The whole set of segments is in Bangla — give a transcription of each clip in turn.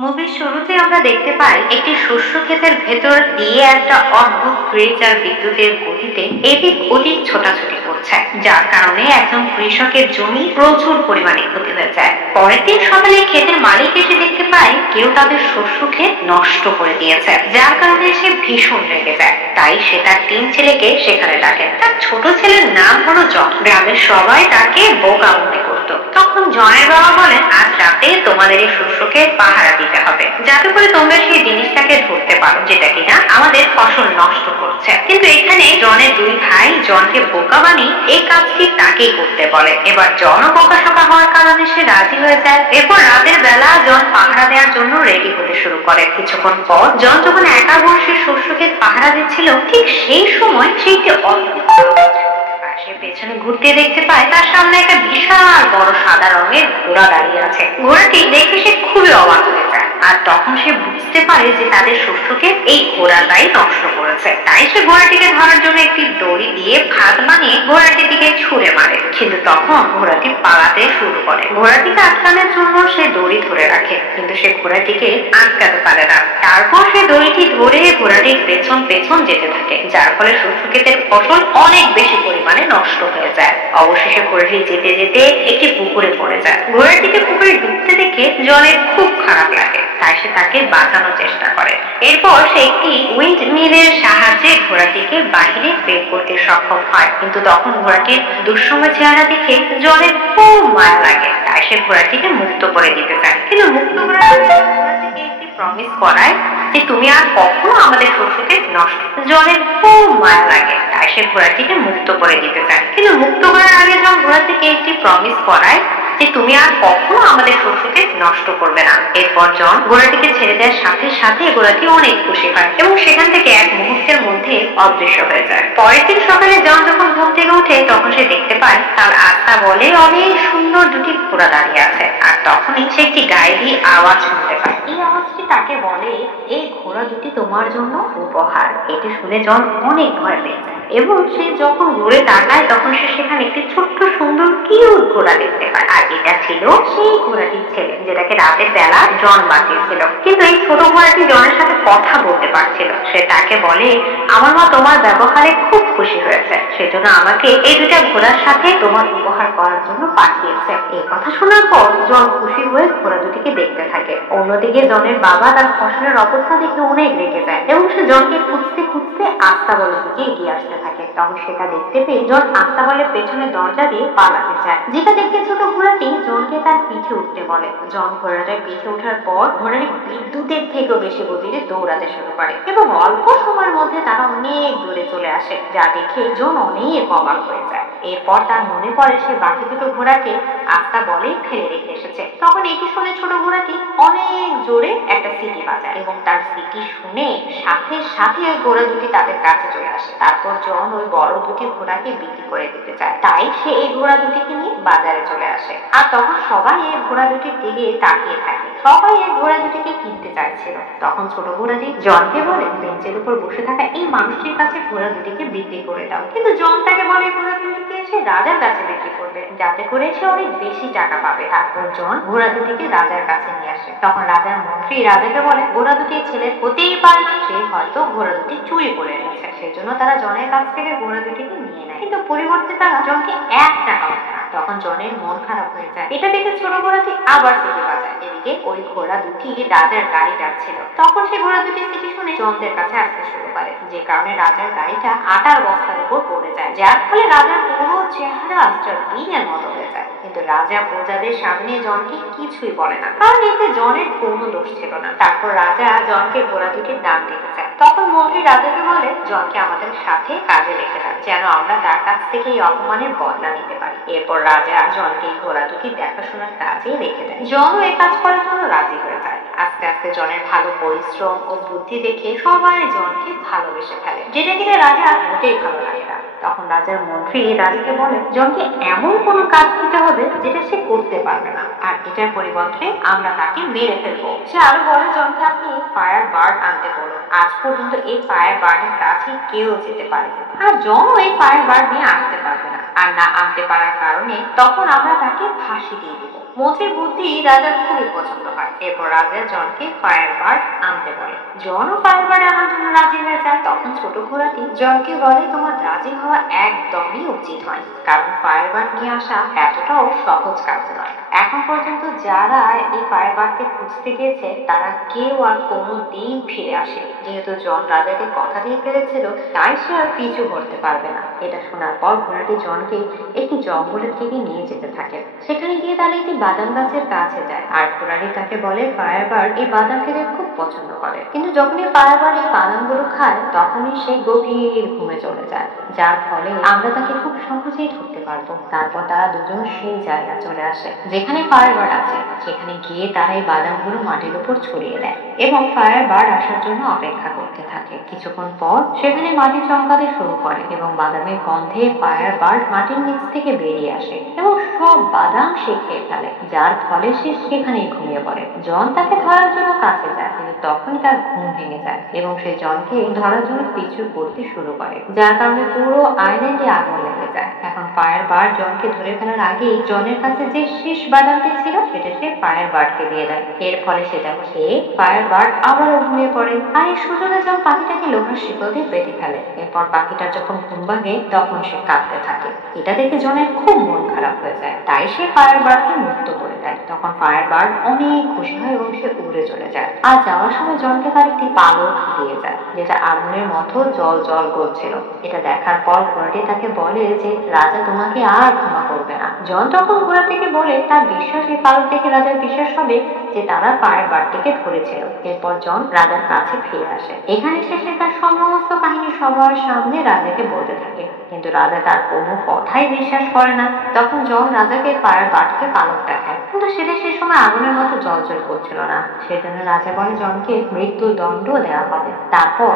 মুভির শুরুতে আমরা দেখতে পাই একটি শস্য ক্ষেতের ভেতর দিয়ে একটা অদ্ভুত ক্রিয়েচার বিদ্যুতের গতিতে এদিক ওদিক ছোটাছুটি করছে, যার কারণে একজন কৃষকের জমি প্রচুর পরিমাণে ক্ষতি হয়ে যায়। পরের দিন সকালে ক্ষেতের মালিক এসে দেখতে পায় কেউ তাদের শস্য ক্ষেত নষ্ট করে দিয়েছে, যার কারণে সে ভীষণ রেগে যায়। তাই সে তার 3 ছেলেকে সেখানে ডাকে। তার ছোট ছেলের নাম হলো জন। গ্রামের সবাই তাকে বোকা মনে করতো। তখন জনের বাবা বলেন, আজ রাতে তোমাদের এই শস্যকে পাহারা দিতে হবে, যাতে করে তোমরা সেই জিনিসটাকে ধরতে পারো যেটা কিনা আমাদের ফসল নষ্ট করছে। কিন্তু এখানে জনের 2 ভাই জনকে বোকা বানিয়ে এই কাজটি তাকেই করতে বলে। এবার জন বোকাশোকা হওয়ার কারণে সে রাজি হয়ে যায়। এরপর রাতের বেলা জন পাহারা দেওয়ার জন্য রেডি হতে শুরু করে। কিছুক্ষণ পর জন যখন একা বসে শস্যকে পাহারা দিচ্ছিল, ঠিক সেই সময় সেইটি সে পেছনে ঘুরতে দেখতে পায় তার সামনে একটা বিশাল বড় সাদা রঙের ঘোড়া দাঁড়িয়ে আছে। ঘোড়াটি দেখে সে খুবই অবাক হয়ে যায়, আর তখন সে বুঝতে পারে যে তাদের শস্যকে এই ঘোড়াটাই নষ্ট করেছে। তাই সে ঘোড়াটিকে ধরার জন্য একটি দড়ি দিয়ে ফাঁদ বানিয়ে ঘোড়াটির দিকে ছুঁড়ে মারে। কিন্তু তখন ঘোড়াটি পালাতে শুরু করে। ঘোড়াটিকে আটকানোর জন্য সে দড়ি ধরে রাখে, কিন্তু সে ঘোড়াটিকে আটকাতে পারে না। তারপর সে দড়িটি ধরে ঘোড়াটির পেছন পেছন যেতে থাকে, যার ফলে শস্য ক্ষেতের ফসল অনেক বেশি পরিমাণে নষ্ট হয়ে যায়। অবশেষে ঘোড়াটি যেতে যেতে একটি পুকুরে পড়ে যায়। ঘোড়াটিকে পুকুরে ডুবতে দেখে জনের খুব খারাপ লাগে, তাই সে তাকে বাঁচানোর চেষ্টা করে। এরপর সে একটি উইন্ড মিলের সাহায্যে ঘোড়াটিকে বাহিরে বের করতে সক্ষম হয়। কিন্তু তখন ঘোড়াটির দুঃসময় চেহারা দেখে জনের খুব মায়া লাগে, তাই সে ঘোড়াটিকে মুক্ত করে দিতে চায়। কিন্তু মুক্ত করার ঘোড়াটিকে একটি প্রমিস করায় যে তুমি আর কখনো আমাদের শস্যকে নষ্ট। জনের খুব মায়া লাগে, তাই সে ঘোড়াটিকে মুক্ত করে দিতে চায়। কিন্তু মুক্ত করার আগে যখন ঘোড়াটিকে একটি প্রমিস করায় যে তুমি আর কখনো আমাদের শস্যকে নষ্ট করবে না। এরপর জন ঘোড়াটিকে ছেড়ে দেওয়ার সাথে সাথে ঘোড়াটি অনেক খুশি হয় এবং সেখান থেকে এক মুহূর্তের মধ্যে অদৃশ্য হয়ে যায়। পরের দিন সকালে জন যখন ঘুম থেকে উঠে তখন সে দেখতে পায় তার আত্মা বলে অনেক সুন্দর 2টি ঘোড়া দাঁড়িয়ে আছে। আর তখনই সে একটি গায়েবী আওয়াজ শুনতে পায়। এই আওয়াজটি তাকে বলে, এই ঘোড়া 2টি তোমার জন্য উপহার। এটি শুনে জন অনেক ভয় পেয়ে যায় এবং সে যখন ঘুরে তাকায় তখন সে সেখানে একটি ছোট্ট সুন্দর কিউট ঘোড়া দেখতে পায়। আর এটা ছিল সেই ঘোড়াটির ছেলে, যেটাকে রাতের বেলা জন বাঁচিয়েছিল। কিন্তু এই ছোট ঘোড়াটি জনের সাথে কথা বলতে পারছিল। সে তাকে বলে, আমার মা তোমার ব্যবহারে খুব খুশি হয়েছে, সেজন্য আমাকে এই 2টা ঘোড়ার সাথে তোমার উপহার করার জন্য পাঠিয়েছে। এই কথা শোনার পর জন খুশি হয়ে ঘোড়া 2টিকে দেখতে থাকে। অন্যদিকে জনের বাবা তার ফসলের অবস্থা দেখে অনেক রেগে যায় এবং সে জনকে খুঁজতে খুঁজতে আস্তাবলের দিকে এগিয়ে আসতে থাকে। তখন সেটা দেখতে পেয়ে জন আস্তাবলের পেছনে দরজা দিয়ে পালাতে চায়, যেটা দেখে ছোট ঘোড়াটি জনকে তার পিঠে উঠতে বলে। জন ঘোড়াটার পিঠে ওঠার পর ঘোড়াটি বিদ্যুতের থেকেও বেশি গতিতে দৌড়াতে শুরু করে এবং অল্প সময়ের মধ্যে তারা অনেক দূরে চলে আসে, যা দেখে জন অনেক অবাক হয়ে যায়। এরপর তার মনে পড়ে সে বাকি 2টো ঘোড়াকে আস্তাবলে ফেলে রেখে এসেছে। তখন এটি শুনে ছোট ঘোড়াটি অনেক জোরে একটা সিটি বাজায় এবং তার সিটি শুনে সাথে সাথে ওই ঘোড়া 2টি তাদের কাছে চলে আসে। তারপর জন ওই বড় 2টি ঘোড়াকে বিক্রি করে দিতে চায়, তাই সে এই ঘোড়া 2টিকে নিয়ে বাজারে চলে আসে। আর তখন সবাই এই ঘোড়া 2টির দিকে তাকিয়ে থাকে। সবাই এই ঘোড়া 2টিকে কিনতে চাইছিল। তখন ছোট ঘোড়াটি জনকে বলে, বেঞ্চের উপর বসে থাকা এই মানুষটির কাছে ঘোড়া 2টিকে বিক্রি করে দাও। কিন্তু জন তাকে বলে ঘোড়া 2টিকে সে রাজার কাছে বিক্রি করবে, যাতে করে সে অনেক বেশি টাকা পাবে। তারপর জন ঘোড়া 2টিকে রাজার কাছে নিয়ে আসে। তখন রাজার মন্ত্রী রাজাকে বলে, ঘোড়া 2টি ছেলের হতেই পারে, সে হয়তো ঘোড়া 2টি চুরি করে এনেছে। সেজন্য তারা জনের কাছ থেকে ঘোড়া 2টিকে নিয়ে নেয়, কিন্তু পরিবর্তে তারা জনকে 1 টাকাও দেয় না। তখন জনের মন খারাপ হয়ে যায়। এটা দেখে ছোট ঘোড়াটি আবার সিটি বাজায়। এদিকে ওই ঘোড়া 2টি রাজার গাড়ি যাচ্ছিল। তখন সে ঘোড়া 2টি সিটি শুনে জনদের কাছে আসতে শুরু করে, যে কারণে রাজার গাড়িটা আটার বস্তার উপর পড়ে যায়, যার ফলে রাজার পুরো চেহারা আস্টার বিনের মতো হয়ে যায়। কিন্তু রাজা প্রজাদের সামনে জনকে কিছুই বলে না, কারণ এতে জনের কোনো দোষ ছিল না। তারপর রাজা জনকে ঘোড়া 2টির দাম দিতে চায়। তখন মন্ত্রী রাজাকে বলে, জনকে আমাদের সাথে কাজে রেখে দেন, যেন আমরা তার কাছ থেকে এই অপমানের বদলা নিতে পারি। এরপর রাজা জনকে ঘোড়া 2টি দেখাশোনার কাজে রেখে দেন। জনও এই কাজ করার জন্য রাজি হয়ে যায়। আস্তে আস্তে জনের ভালো পরিশ্রম ও বুদ্ধি দেখে সবাই জনকে ভালোবেসে ফেলে, যেটা কিনা রাজা মোটেই ভালো লাগে না। তখন রাজার মন্ত্রী রাজাকে বলে, জনকে এমন কোনো কাজ দিতে হবে যেটা সে করতে পারবে না। আর এটার পরিবর্তে আমরা তাকে মেরে ফেলবো। সে আরো বলে, জনকে আপনি ফায়ার বার্ড আনতে বলুন। আজ পর্যন্ত এই ফায়ার বার্ডের কাছে কেউ যেতে পারেনি, আর জন এই ফায়ার বার্ড নিয়ে আসতে পারবে না। আর না আনতে পারার কারণে তখন আমরা তাকে ফাঁসি দিয়ে দিব। মন্ত্রীর বুদ্ধি রাজার খুবই পছন্দ হয়। এরপর রাজা জনকে ফায়ার বার্ড আনতে বলে। জনও ফায়ার বার্ড আনার জন্য রাজি হয়ে যায়। তখন ছোট ঘোড়াটি জনকে বলে, তোমার রাজি হওয়া একদমই উচিত হয়, কারণ ফায়ার বার্ড নিয়ে আসা এতটাও সহজ কাজ নয়। এখন পর্যন্ত যারা এই ফায়ার বার্ডকে খুঁজতে গিয়েছে তারা কেউ আর কোনো দিন ফিরে আসে। যেহেতু জন রাজাকে কথা দিয়ে ফেলেছিল, তাই সে আর পিছু করতে পারবে না। এটা শোনার পর ঘোড়াটি জনকে একটি জঙ্গলের দিকে নিয়ে যেতে থাকে। সেখানে গিয়ে তারা একটি বাদাম গাছের কাছে যায়, আর ঘোড়াটি তাকে বলে ফায়ার বার্ড এই বাদাম খেতে খুব পছন্দ করে। কিন্তু যখনই ফায়ার বার্ড এই বাদামগুলো খায় তখনই সে গভীর ঘুমে চলে যায়, যার ফলে আমরা তাকে খুব সহজেই ধরতে পারবো। তারপর তারা দুজন সেই জায়গা চলে আসে যেখানে ফায়ার বার্ড আছে। সেখানে গিয়ে তারা এই বাদামগুলো মাটির উপর ছড়িয়ে দেয় এবং ফায়ার বার্ড আসার জন্য অপেক্ষা করতে থাকে। কিছুক্ষণ পর সেখানে মাটি চমকাতে শুরু করে এবং বাদামের গন্ধে ফায়ার বার্ড মাটির নিচ থেকে বেরিয়ে আসে এবং সব বাদাম সে খেয়ে ফেলে, যার ফলে সে সেখানেই ঘুমিয়ে পড়ে। জন তাকে ধরার জন্য কাছে যায়, কিন্তু তখনই তার ঘুম ভেঙে যায় এবং সে জনকে ধরার জন্য পিছু করতে শুরু করে, যার কারণে পুরো আইল্যান্ডে আগুন লেগে যায়। এখন ফায়ার বার্ড জনকে ধরে ফেলার আগেই জনের কাছে যে শেষ বাদামটি ছিল সেটা সে ফায়ার বার্ডকে দিয়ে দেয়। এর ফলে সেটা খেয়ে ফায়ার বার্ড আবারও ঘুমিয়ে পড়ে। আর এই সুযোগে জন পাখিটাকে লোহার শিকল দিয়ে বেঁধে ফেলে। এরপর পাখিটার যখন ঘুম ভাঙে তখন সে কাঁদতে থাকে। এটা দেখে জনের খুব মন খারাপ হয়ে যায়, তাই সে ফায়ার বার্ডকে মুক্ত করে দেয়। তখন ফায়ার বার্ড অনেক খুশি হয় এবং সে উড়ে চলে যায়। আর যাওয়ার সময় জনকে তার একটি পালক দিয়ে যায়, যেটা আগুনের মতো জল জল করছিল। এটা দেখার পর ঘোড়াটি তাকে বলে যে রাজা তোমাকে আর ক্ষমা করবে না। জন তখন ঘোড়া থেকে বলে তার বিশ্বাস এই পালক দেখে রাজার বিশ্বাস হবে যে তারা ফায়ার বার্ডটিকে ধরেছিল। এরপর জন রাজার কাছে ফিরে আসে। এখানে শেষে তার সমস্ত কাহিনী সবার সামনে রাজাকে বলতে থাকে, কিন্তু রাজা তার কোনো কথাই বিশ্বাস করে না। তখন জন রাজাকে ফায়ার বার্ডকে পালক দেখায়, কিন্তু সেটা সে সময় আগুনের মতো জলজল করছিল না। সেজন্য রাজা বলে জনকে মৃত্যুর দণ্ড দেওয়া হবে। তারপর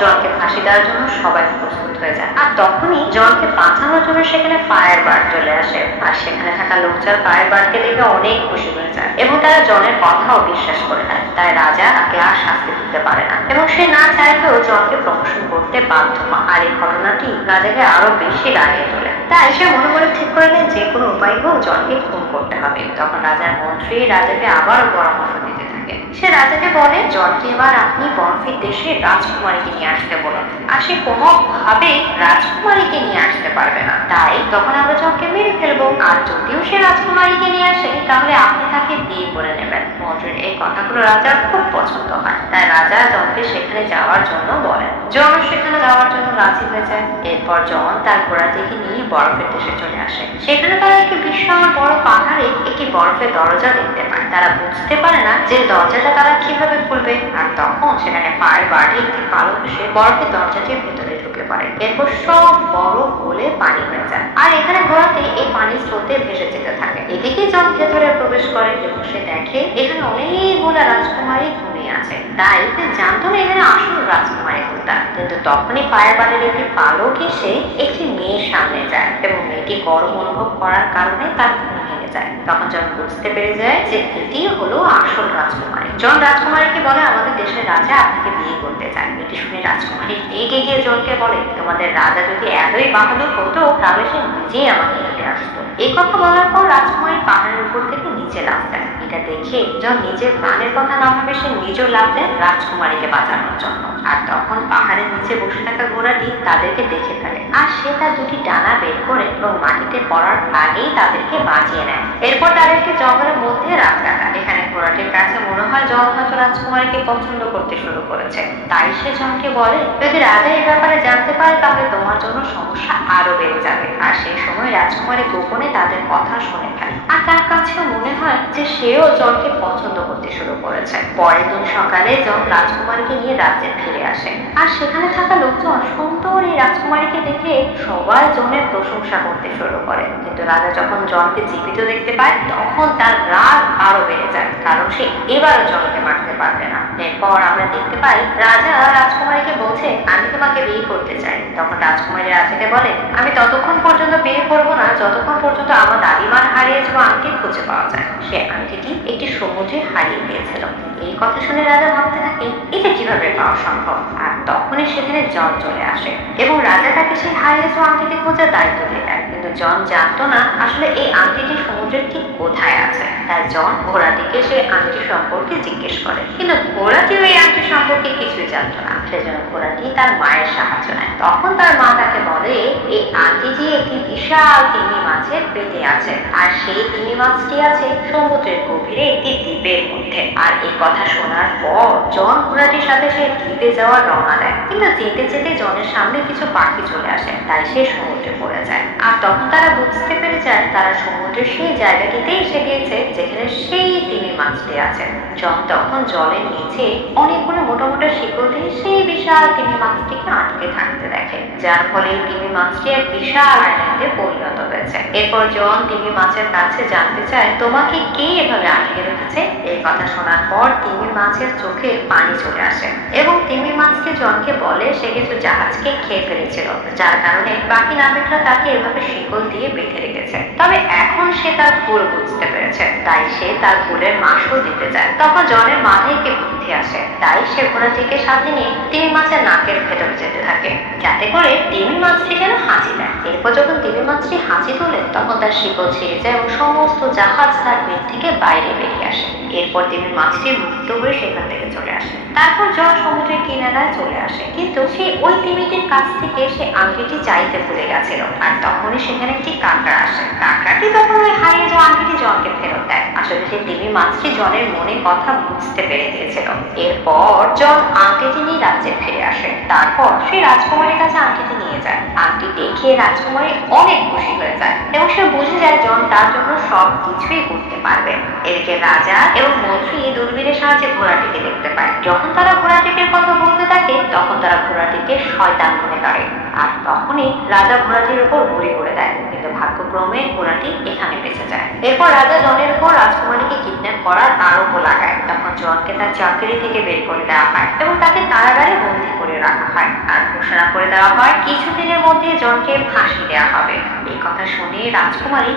জনকে ফাঁসি দেওয়ার জন্য সবাই প্রস্তুত হয়ে যায়। আর তখনই জনকে বাঁচানোর জন্য সেখানে ফায়ার বার্ড চলে আসে। আর সেখানে থাকা লোকজন ফায়ার বার্ডকে দেখে অনেক খুশি হয়ে যায় এবং তারা জনের কথাও বিশ্বাস করে নেয়। তাই রাজা তাকে আর শাস্তি দিতে পারে না এবং সে না চাইলেও জনকে প্রমোশন করতে বাধ্য হয়। আর এই ঘটনাটি রাজাকে আরো বেশি রাগিয়ে তোলে। তাই সে মনে মনে ঠিক করে নেয় যে কোনো উপায় হোক জনকে খুন করতে হবে। তখন রাজার মন্ত্রী রাজাকে আবারও পরামর্শ দিতে থাকে। সে রাজাকে বলে, জনকে এবার আপনি বরফের দেশে রাজকুমারীকে নিয়ে আসতে বলুন। আর সে কোনোভাবে রাজকুমারীকে নিয়ে আসতে পারবে না, তাই তখন আমরা জনকে মেরে ফেলবো। আর যদিও সে রাজকুমারীকে নিয়ে আসে তাহলে আপনি তাকে বিয়ে করে নেবেন। মন্ত্রীর এই কথাগুলো রাজার খুব পছন্দ হয়, তাই রাজা জনকে সেখানে যাওয়ার জন্য বলেন। জন সেখানে যাওয়ার জন্য রাজি হয়ে যায়। এরপর জন তার ঘোড়াটিকে নিয়ে বরফের দেশে চলে আসে। সেখানে তারা একটি বিশাল বড় পাহাড়ে একটি বরফের দরজা দেখতে পায়। তারা বুঝতে পারে না যে দরজাটা তারা কিভাবে খুলবে। আর তখন সেখানে ফায়ার বার্ডে একটি পালক এসে বরফের দরজাটির ভেতরে ঢুকে পড়ে। এরপর সব বরফ গলে পানি হয়ে যায়। আর এখানে ঘোড়াতে এই পানির স্রোতে ভেসে যেতে থাকে। এদিকে জন ভেতরে প্রবেশ করে এবং সে দেখে এখানে অনেকগুলো রাজকুমারী ঘুমিয়ে আছে। তাই সে জানতো না এখানে আসল রাজকুমারী কোনটা। কিন্তু তখনই ফায়ার বার্ডের একটি পালক এসে একটি মেয়ের সামনে যায় এবং মেয়েটি গরম অনুভব করার কারণে তার ঘুম ভেঙে যায়। তখন জন বুঝতে পেরে যায় যে এটি হলো আসল রাজকুমারী। জন রাজকুমারীকে বলে, আমাদের দেশের রাজা আপনাকে বিয়ে করতে চায়। এটি শুনে রাজকুমারী রেগে গিয়ে জনকে বলে, তোমাদের রাজা যদি এতই বাহাদুর হতো তাহলে সে নিজেই আমাকে নিতে আসতো। এই কথা বলার পর রাজকুমারী পাহাড়ের উপর থেকে নিচে লাফ দেয়। এটা দেখে জন নিজের প্রাণের কথা না ভেবে সে নিজেও লাফ দেয় রাজকুমারীকে বাঁচানোর জন্য। আর তখন পাহাড়ের নিচে বসে থাকা ঘোড়াটি তাদেরকে দেখে ফেলে। আর সে তার দুটি ডানা বের করে এবং মাটিতে পড়ার আগেই তাদেরকে বাঁচিয়ে নেয়। এরপর তাদেরকে জঙ্গলের মধ্যে রাত কাটায়। এখানে ঘোড়াটির কাছে মনে হয় জন হয়তো রাজকুমারীকে পছন্দ করতে শুরু করেছে। তাই সে জনকে বলে, যদি রাজা এই ব্যাপারে জানতে পারে তাহলে তোমার জন্য সমস্যা আরো বেড়ে যাবে। আর সেই সময় রাজকুমারী গোপনে তাদের কথা শুনে ফেলে। আর তার কাছেও মনে হয় যে সেও জনকে পছন্দ করতে শুরু করেছে। পরের দিন সকালে জন রাজকুমারীকে নিয়ে রাজ্যে ফিরে আসে। আর সেখানে থাকা লোকজন সুন্দর এই রাজকুমারীকে দেখে সবাই জনের প্রশংসা করতে শুরু করে। কিন্তু রাজা যখন জনকে জীবিত দেখতে পায় তখন তার রাগ আরো বেড়ে যায়, কারণ সে এবারও জনকে মারতে পারবে না। এরপর আমরা দেখতে পাই রাজা রাজকুমারীকে বলছে আমি তোমাকে বিয়ে করতে চাই। তখন রাজকুমারী রাজাকে বলে আমি ততক্ষণ পর্যন্ত বিয়ে করবো না যতক্ষণ পর্যন্ত আমার দাদিমার হারিয়ে যাওয়া আংটি খুঁজে পাওয়া যায়। সে আংটিটি একটি সমুদ্রে হারিয়ে গিয়েছিল। এই কথা শুনে রাজা ভাবতে থাকে এটা কিভাবে পাওয়া সম্ভব। আর তখনই সেখানে জন চলে আসে এবং রাজা তাকে সেই হারিয়ে যাওয়া আংটিটি খোঁজার দায়িত্ব দিয়ে দেয়। কিন্তু জন জানতো না আসলে এই আংটিটি সমুদ্রের ঠিক কোথায় আছে। তাই জন ঘোড়াটিকে সেই আংটি সম্পর্কে জিজ্ঞেস করে, কিন্তু ঘোড়াটিও এই আংটি সম্পর্কে কিছুই জানতো না। সেজন্য ঘোড়াটি তার মায়ের সাহায্য নেয়। তখন তার মা তাকে বলে এই আংটিটি একটি বিশাল তিমি মাছের পেটে আছে, আর সেই তিমি মাছটি আছে সমুদ্রের গভীরে একটি দ্বীপের মধ্যে। আর এই কথা শোনার পর জন ঘোড়াটির সাথে সে দ্বীপে যাওয়ার রওনা দেয়। কিন্তু যেতে যেতে জনের সামনে কিছু পাখি চলে আসে, তাই সে সমুদ্রে পড়ে যায়। আর তখন তারা বুঝতে পেরে যায় তারা সমুদ্রের সেই জায়গাটিতে এসে গিয়েছে যেখানে সেই তিমি মাছটি আছে। জন তখন জলের নিচে অনেকগুলো মোটা মোটা শিকল দিয়ে সেই বিশাল তিমি মাছটিকে আটকে থাকতে দেখে, যার ফলে তিমি মাছটি এক বিশাল আইল্যান্ডে পরিণত হয়েছে। এরপর জন তিমি মাছের কাছে জানতে চায় তোমাকে কে এভাবে আটকে রেখেছে। এই কথা শোনার পর তিমি মাছের চোখে পানি চলে আসে এবং তিমি মাছটি জনকে বলে সে কিছু জাহাজকে খেয়ে ফেলেছিল, যার কারণে বাকি নাবিকরা তাকে এভাবে শিকল দিয়ে বেঁধে রেখেছে। তবে এখন সে তার ভুল বুঝতে পেরেছে, তাই সে তার ভুলের মাসুল দিতে চায়। তখন জনের মাথায় একটি বুদ্ধি আসে, তাই সে ঘোড়াটিকে সাথে নিয়ে তিমি মাছের নাকের ভেতরে যেতে থাকে যাতে করে তিমি মাছটি যেন হাঁচি দেয়। এরপর যখন তিমি মাছটি হাঁচি তোলে তখন তার শিকল ছিঁড়ে যায় এবং সমস্ত জাহাজ তার পেট থেকে বাইরে বেরিয়ে আসে। এরপর তিমি মাছটি মুক্ত হয়ে সেখান থেকে চলে আসে। তারপর জন সমুদ্রের কিনারায় চলে আসে, কিন্তু সে ওই তিমিটির কাছ থেকে সে আংটিটি চাইতে ভুলে গেছিল। আর তখনই সেখানে একটি কাঁকড়া আসে। কাঁকড়াটি তখন ওই হারিয়ে যাওয়া আংটিটি জনকে ফেরত দেয়। আসলে সেই তিমি মাছটি জনের মনে কথা বুঝতে পেরে গিয়েছিল। এরপর জন আংটিটি নিয়ে রাজ্যে ফিরে আসে। তারপর সে রাজকুমারীর কাছে আংটিটি নিয়ে যায়। আংটি দেখে রাজকুমারী অনেক খুশি হয়ে যায় এবং সে বুঝে যায় জন তার জন্য সব কিছুই করতে পারবে। এদিকে রাজা এবং মন্ত্রী দূরবীনের সাহায্যে ঘোড়াটিকে দেখতে পায়। যখন তারা ঘোড়াটির কথা বলতে থাকে তখন তারা ঘোড়াটিকে শয়তান মনে করে। আর তখনই রাজা ঘোড়াটির উপর গুলি করে দেয়, কিন্তু ভাগ্যক্রমে ঘোড়াটি এখানে বেঁচে যায়। এরপর রাজা জনের উপর রাজকুমারীকে কিডন্যাপ করার আরোপ লাগায়। তখন জনকে তার চাকরি থেকে বের করে দেওয়া হয় এবং তাকে কারাগারে বন্দী করে রাখা হয়। আর ঘোষণা করে দেওয়া হয় কিছুদিনের মধ্যে জনকে ফাঁসি দেওয়া হবে। এই কথা শুনে রাজকুমারী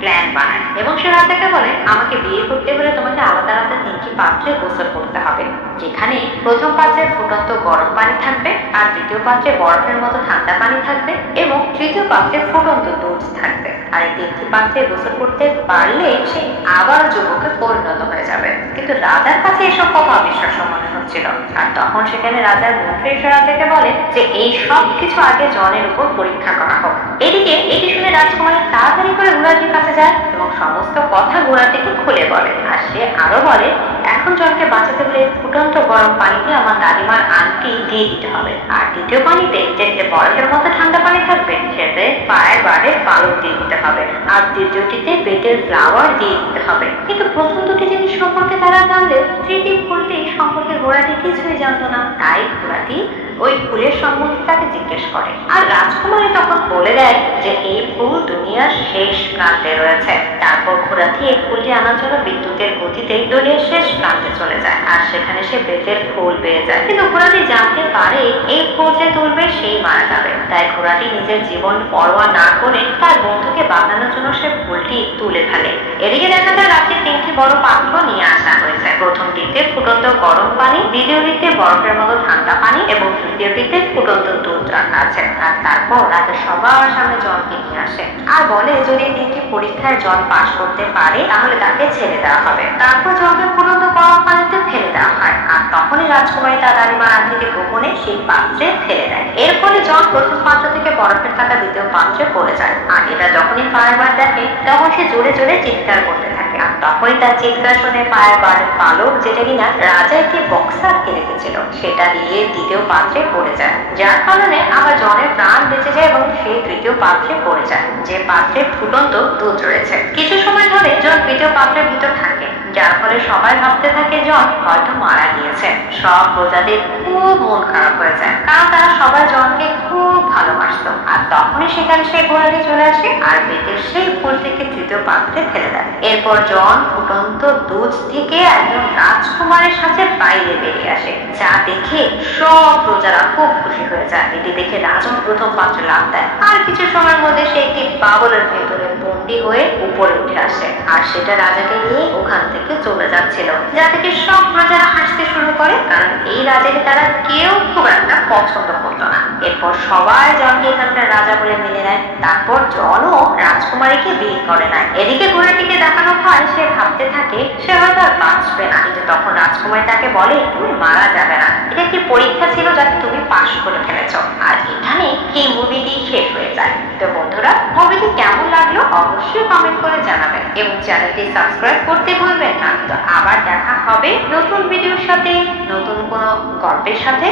প্ল্যান বানায় এবং সে রাজাকে বলে আমাকে বিয়ে করতে হলে তোমাকে আলাদা আলাদা তিনটি পাত্রে গোসল করতে হবে, যেখানে প্রথম পাত্রে ফুটন্ত গরম পানি থাকবে, আর দ্বিতীয় পাত্রে বরফের মতো ঠান্ডা পানি থাকবে এবং তৃতীয় পাত্রে ফুটন্ত দুধ থাকবে। আর এই তিনটি পাত্রে গোসল করতে পারলে সে আবার যুবকে পরিণত হয়ে যাবে। কিন্তু রাজার কাছে এসব কথা অবিশ্বাস্য মনে হচ্ছিল। আর তখন সেখানে রাজার মন্ত্রী এসে রাজাকে বলে যে এই সব কিছু আগে জনের উপর পরীক্ষা করা হোক। এদিকে এটি শুনে রাজকুমারী তাড়াতাড়ি করে ঘোড়াটির কাছে যায় এবং সমস্ত কথা ঘোড়াটিকে খুলে বলে। আর সে আরো বলে এখন জনকে বাঁচাতে হলে ফুটন্ত গরম পানিতে আমার দাদিমার আংটি দিয়ে দিতে হবে, আর দ্বিতীয় পানিতে যেতে বরফের মতো ঠান্ডা পানি থাকবে সেতে ফায়ার বার্ডের পালক দিয়ে দিতে হবে, আর দ্বিতীয়টিতে বেতের ফ্লাওয়ার দিয়ে দিতে হবে। কিন্তু প্রথম দুটি জিনিস সম্পর্কে তারা জানলেও তৃতীয় ফুলটি সম্পর্কে ঘোড়াটি কিছুই জানতো না। তাই ঘোড়াটি ওই ফুলের সম্বন্ধে তাকে জিজ্ঞেস করে। আর রাজকুমারী তখন বলে দেয় যে এই ফুল দুনিয়ার শেষ প্রান্তে রয়েছে। তারপর ঘোড়াটি এই ফুলটি আনার জন্য বিদ্যুতের গতিতে দুনিয়ার শেষ প্রান্তে চলে যায়, আর সেখানে সে বেতের ফুল পেয়ে যায়। কিন্তু ঘোড়াটি জানতে পারে এই ফুল যে তুলবে সেই মারা যাবে। তাই ঘোড়াটি নিজের জীবন পরোয়া না করে তার বন্ধুকে বাঁচানোর জন্য সে ফুলটি তুলে ফেলে। এদিকে দেখা যায় রাতে তিনটি বড় পাত্র নিয়ে আসা হয়েছে। প্রথমটিতে ফুটন্ত গরম পানি, দ্বিতীয়টিতে বরফের মতো ঠান্ডা পানি এবং তৃতীয়টিতে ফুটন্ত দুধ রাখা আছে। আর তারপর রাজা সবার সামনে জনকে নিয়ে আসে আর বলে যদি তিনটি পরীক্ষায় জন পাশ করতে পারে তাহলে তাকে ছেড়ে দেওয়া হবে। তারপর জনকে ফুটন্ত গরম পানিতে ফেলে দেওয়া হয়। আর তখনই রাজকুমারী তার দাদিমার আংটিকে গোপনে সেই পাত্রে ফেলে দেয়। এর ফলে জন প্রথম পাত্র থেকে বরফের থাকা দ্বিতীয় পাত্রে পড়ে যায়। আর এটা যখনই ফায়ারবার্ড দেখে তখন সে জোরে জোরে চিৎকার করতে থাকে। আর তখনই তার চিৎকার শুনে ফায়ারবার্ডের পালক, যেটা কিনা রাজা একটি বক্সে আটকে রেখেছিল, সেটা দিয়ে দ্বিতীয় পাত্রে পড়ে যায়, যার কারণে আবার জনের প্রাণ বেঁচে যায় এবং সেই তৃতীয় পাত্রে পড়ে যায়, যে পাত্রে ফুটন্ত দুধ রয়েছে। কিছু সময় ধরে জন তৃতীয় পাত্রের ভিতর থাকে, যার ফলে সবাই ভাবতে থাকে জন হয়তো মারা গিয়েছে। সব প্রজাদের খুব মন খারাপ হয়ে যায়, কারণ তারা সবাই জনকে খুব ভালোবাসতো। আর তখনই সেখানে সেই ঘোড়াটি চলে আসে আর বেতের সেই ফুল থেকে তৃতীয় পাত্রে ফেলে দেয়। এরপর জন ফুটন্ত দুধ থেকে একজন রাজকুমার রাজকুমারের সাথে বাইরে বেরিয়ে আসে, যা দেখে সব প্রজারা খুব খুশি হয়ে যায়। এটি দেখে রাজা প্রথম পাত্রে লাফ দেয়, আর কিছু সময়ের মধ্যে সে একটি বাবলের ভেতরে বন্দি হয়ে উপরে উঠে আসে, আর সেটা রাজাকে নিয়ে ওখান থেকে চলে যাচ্ছিল, যা থেকে সব প্রজারা হাসতে শুরু করে, কারণ এই রাজাকে তারা কেউ খুব একটা পছন্দ করতো না। এরপর সবাই জনকে এখানকার রাজা বলে মেনে নেয়। তারপর জনও রাজকুমারীকে বিয়ে করে নেয়। এদিকে ঘোড়াটিকে দেখানো হয় সে ভাবতে থাকে সে হয়তো আর বাঁচবে না, কিন্তু তখন রাজকুমারী তাকে বলে তুমি মারা যাবে না, এটা একটি পরীক্ষা ছিল যাতে তুমি পাশ করে ফেলেছ। আর এখানে এই মুভিটি শেষ হয়ে যায়। তো বন্ধুরা, মুভিটি কেমন লাগলো অবশ্যই কমেন্ট করে জানাবেন এবং চ্যানেলটি সাবস্ক্রাইব করতে ভুলবেন না। তো আবার দেখা হবে নতুন ভিডিওর সাথে, নতুন কোনো গল্পের সাথে।